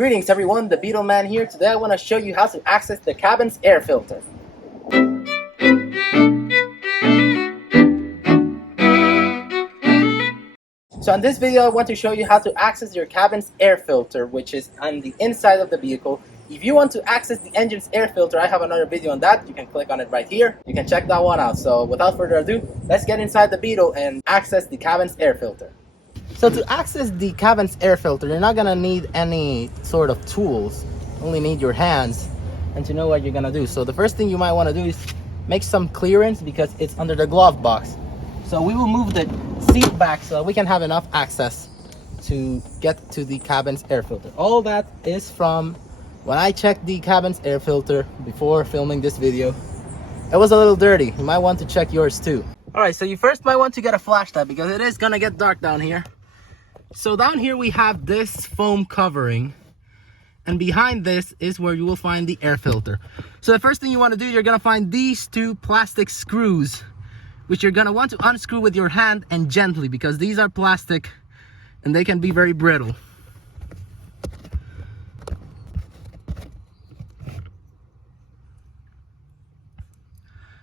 Greetings everyone, the Beetle Man here. Today I want to show you how to access the cabin's air filter. So in this video I want to show you how to access your cabin's air filter, which is on the inside of the vehicle. If you want to access the engine's air filter, I have another video on that. You can click on it right here. You can check that one out. So without further ado, let's get inside the Beetle and access the cabin's air filter. So to access the cabin's air filter, you're not gonna need any sort of tools. You only need your hands and to know what you're gonna do. So the first thing you might want to do is make some clearance because it's under the glove box. So we will move the seat back so we can have enough access to get to the cabin's air filter. All that is from when I checked the cabin's air filter before filming this video. It was a little dirty. You might want to check yours too. All right, so you first might want to get a flashlight because it is gonna get dark down here. So down here we have this foam covering, and behind this is where you will find the air filter. So the first thing you want to do, you're gonna find these two plastic screws, which you're gonna want to unscrew with your hand and gently because these are plastic and they can be very brittle.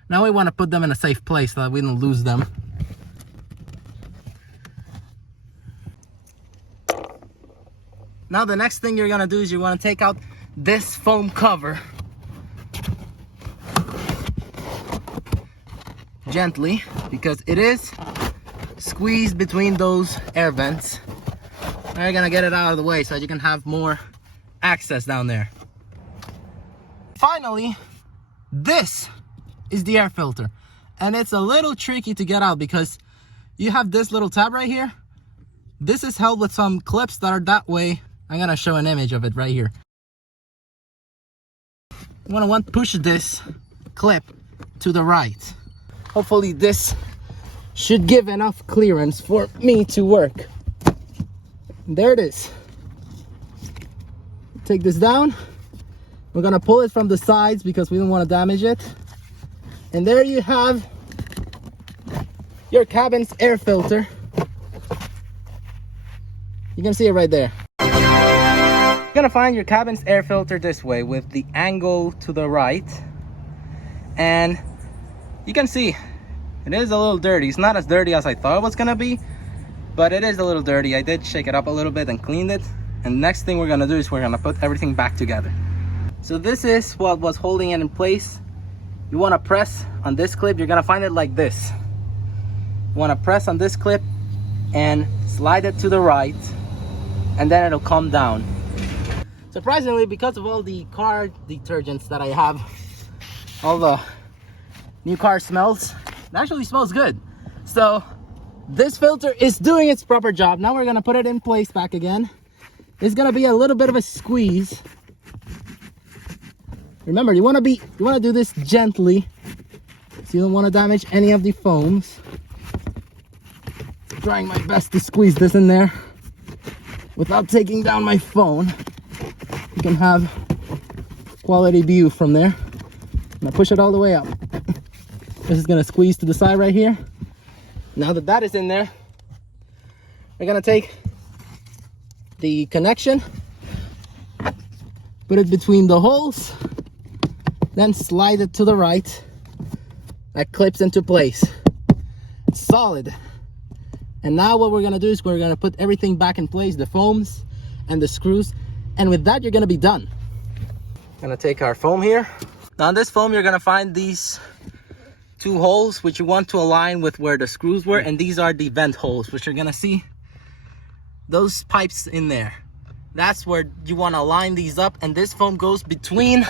Now we want to put them in a safe place so that we don't lose them. Now the next thing you're gonna do is you want to take out this foam cover gently because it is squeezed between those air vents. Now you're gonna get it out of the way so you can have more access down there. Finally, this is the air filter, and it's a little tricky to get out because you have this little tab right here. This is held with some clips that are that way. I'm gonna show an image of it right here. You want to push this clip to the right. Hopefully this should give enough clearance for me to work. There it is. Take this down. We're gonna pull it from the sides because we don't want to damage it. And there you have your cabin's air filter. You can see it right there. You're gonna find your cabin's air filter this way with the angle to the right. And you can see it is a little dirty. It's not as dirty as I thought it was gonna be, but it is a little dirty. I did shake it up a little bit and cleaned it. And next thing we're gonna do is we're gonna put everything back together. So this is what was holding it in place. You want to press on this clip. You're gonna find it like this. You want to press on this clip and slide it to the right, and then it'll come down. Surprisingly, because of all the car detergents that I have, all the new car smells, it actually smells good. So this filter is doing its proper job. Now we're gonna put it in place back again. It's gonna be a little bit of a squeeze. Remember, you want to do this gently, so you don't want to damage any of the foams. I'm trying my best to squeeze this in there without taking down my phone. You can have quality view from there. I'm gonna push it all the way up. This is gonna squeeze to the side right here. Now that that is in there, we're gonna take the connection, put it between the holes, then slide it to the right. That clips into place. It's solid. And now what we're gonna do is we're gonna put everything back in place, the foams and the screws. And with that, you're gonna be done. Gonna take our foam here. Now on this foam, you're gonna find these two holes, which you want to align with where the screws were. And these are the vent holes, which you're gonna see those pipes in there. That's where you wanna line these up. And this foam goes between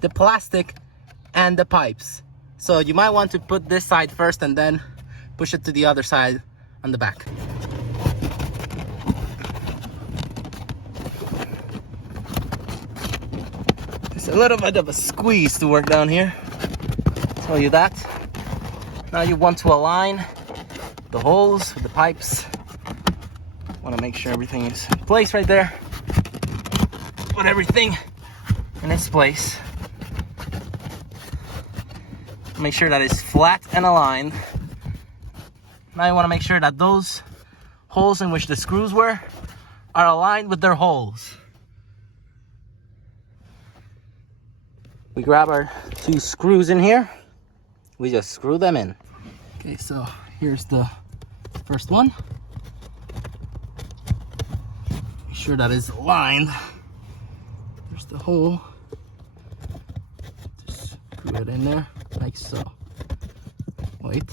the plastic and the pipes. So you might want to put this side first and then push it to the other side on the back. It's a little bit of a squeeze to work down here, I'll tell you that. Now you want to align the holes with the pipes. Want to make sure everything is in place right there. Put everything in its place. Make sure that it's flat and aligned. Now you want to make sure that those holes in which the screws were are aligned with their holes. We grab our 2 screws in here. We just screw them in. Okay, so here's the first one. Make sure that is aligned. There's the hole. Just screw it in there like so. Wait.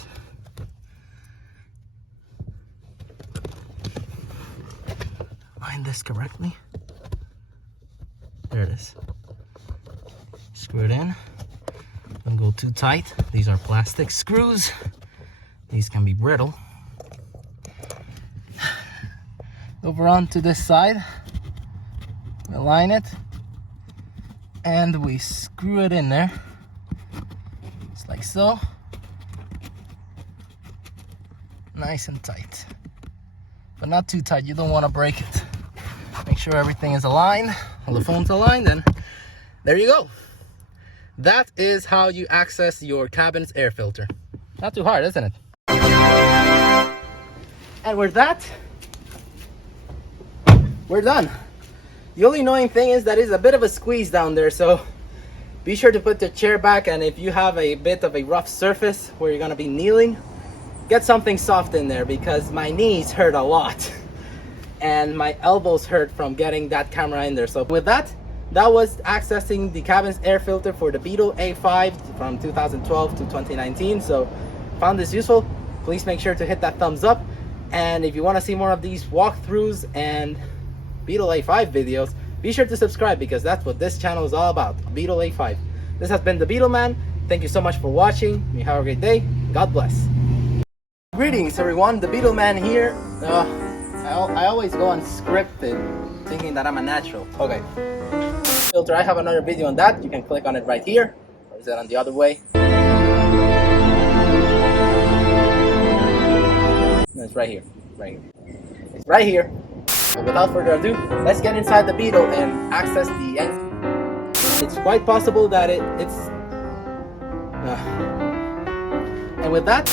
Line this correctly. There it is. Screw it in. Don't go too tight. These are plastic screws. These can be brittle. Over onto this side. We align it. And we screw it in there. Just like so. Nice and tight. But not too tight. You don't want to break it. Make sure everything is aligned. All the phones aligned, and there you go. That is how you access your cabin's air filter. Not too hard, isn't it? And with that, we're done. The only annoying thing is that it's a bit of a squeeze down there, so be sure to put the chair back, and if you have a bit of a rough surface where you're gonna be kneeling, get something soft in there, because my knees hurt a lot and my elbows hurt from getting that camera in there. So with that, that was accessing the cabin's air filter for the Beetle A5 from 2012 to 2019. So found this useful, please make sure to hit that thumbs up. And if you want to see more of these walkthroughs and Beetle A5 videos, be sure to subscribe, because that's what this channel is all about, Beetle A5. This has been the Beetle Man. Thank you so much for watching. You have a great day. God bless. Greetings everyone, the Beetle Man here. I always go unscripted, thinking that I'm a natural. Okay. Filter, I have another video on that. You can click on it right here. Or is that on the other way? No, it's right here. Right here. It's right here. But without further ado, let's get inside the Beetle and access the end. It's quite possible that it's... and with that...